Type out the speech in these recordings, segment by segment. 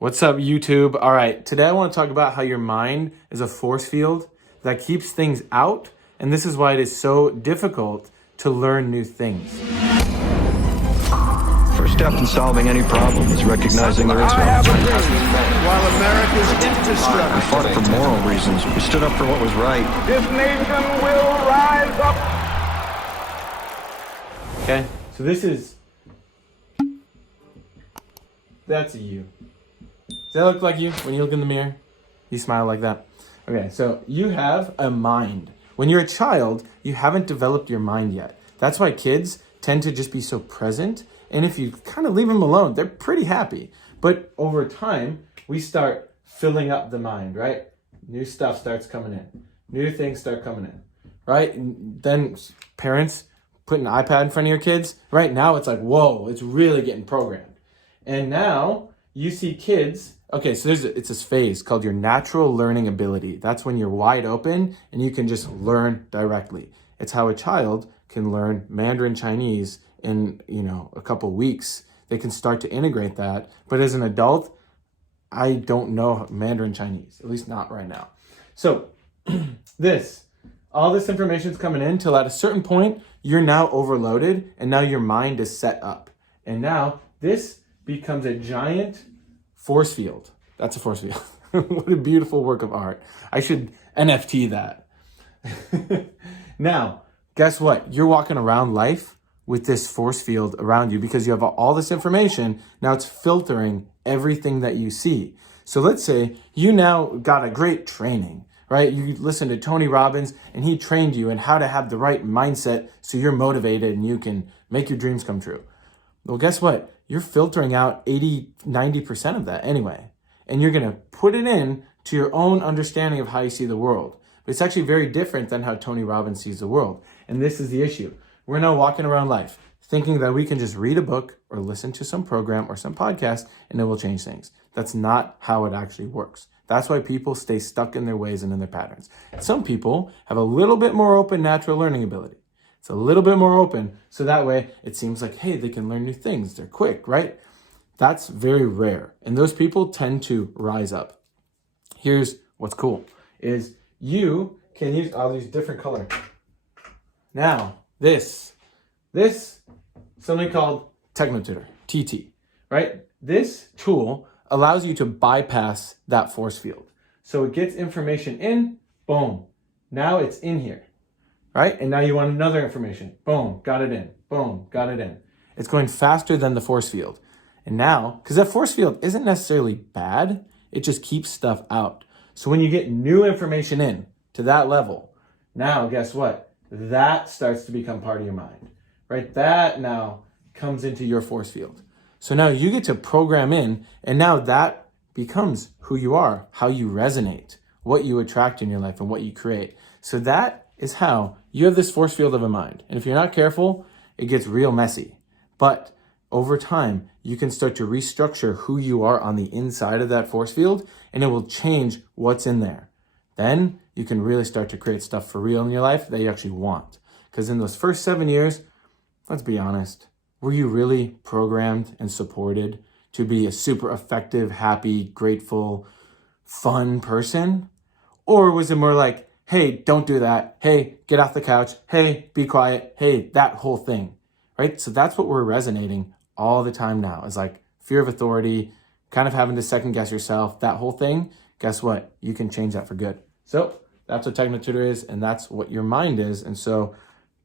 What's up, YouTube? All right, today I want to talk about how your mind is a force field that keeps things out, and this is why it is so difficult to learn new things. First step in solving any problem is recognizing there is one. While America's infrastructure. We fought for moral reasons. We stood up for what was right. This nation will rise up. Okay, so that's a you. Does that look like you when you look in the mirror? You smile like that. Okay, so you have a mind. When you're a child, you haven't developed your mind yet. That's why kids tend to just be so present. And if you kind of leave them alone, they're pretty happy. But over time, we start filling up the mind, right? New stuff starts coming in. New things start coming in, right? And then parents put an iPad in front of your kids. Right now, it's like, whoa, it's really getting programmed. And now you see kids. Okay, so it's this phase called your natural learning ability. That's when you're wide open and you can just learn directly. It's how a child can learn Mandarin Chinese in, a couple weeks. They can start to integrate that. But as an adult, I don't know Mandarin Chinese, at least not right now. So all this information is coming in till at a certain point, you're now overloaded and now your mind is set up. And now this becomes a giant force field. That's a force field. What a beautiful work of art. I should NFT that. Now, guess what? You're walking around life with this force field around you because you have all this information. Now it's filtering everything that you see. So let's say you now got a great training, right? You listened to Tony Robbins and he trained you in how to have the right mindset so you're motivated and you can make your dreams come true. Well, guess what? You're filtering out 90% of that anyway. And you're going to put it in to your own understanding of how you see the world. But it's actually very different than how Tony Robbins sees the world. And this is the issue. We're now walking around life thinking that we can just read a book or listen to some program or some podcast and it will change things. That's not how it actually works. That's why people stay stuck in their ways and in their patterns. Some people have a little bit more open natural learning ability. It's a little bit more open, so that way it seems like, hey, they can learn new things. They're quick, right? That's very rare. And those people tend to rise up. Here's what's cool, is you can use all these different colors. Now, this something called TechnoTutor, TT, right? This tool allows you to bypass that force field. So it gets information in, boom. Now it's in here. Right? And now you want another information. Boom, got it in. Boom, got it in. It's going faster than the force field. And now, because that force field isn't necessarily bad, it just keeps stuff out. So when you get new information in to that level, now guess what? That starts to become part of your mind, right? That now comes into your force field. So now you get to program in, and now that becomes who you are, how you resonate, what you attract in your life, and what you create. So that is how you have this force field of a mind. And if you're not careful, it gets real messy. But over time, you can start to restructure who you are on the inside of that force field, and it will change what's in there. Then you can really start to create stuff for real in your life that you actually want. Because in those first 7 years, let's be honest, were you really programmed and supported to be a super effective, happy, grateful, fun person? Or was it more like, hey, don't do that. Hey, get off the couch. Hey, be quiet. Hey, that whole thing, right? So that's what we're resonating all the time now, is like fear of authority, kind of having to second guess yourself, that whole thing. Guess what? You can change that for good. So that's what TechnoTutor is, and that's what your mind is. And so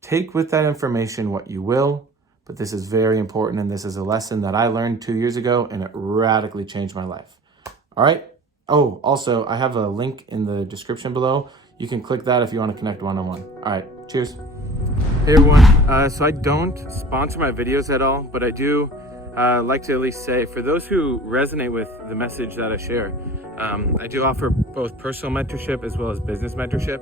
take with that information what you will, but this is very important, and this is a lesson that I learned 2 years ago, and it radically changed my life. All right? Oh, also, I have a link in the description below. You can click that if you want to connect one-on-one. All right, cheers. Hey everyone, so I don't sponsor my videos at all, but I do like to at least say, for those who resonate with the message that I share, I do offer both personal mentorship as well as business mentorship.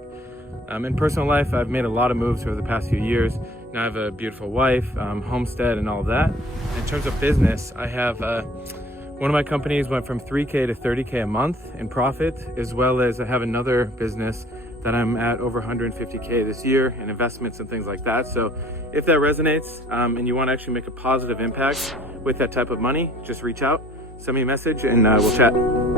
In personal life, I've made a lot of moves over the past few years. Now I have a beautiful wife, homestead, and all of that. In terms of business, I have one of my companies went from 3K to 30K a month in profit, as well as I have another business that I'm at over 150K this year in investments and things like that. So if that resonates and you want to actually make a positive impact with that type of money, just reach out. Send me a message and we'll chat.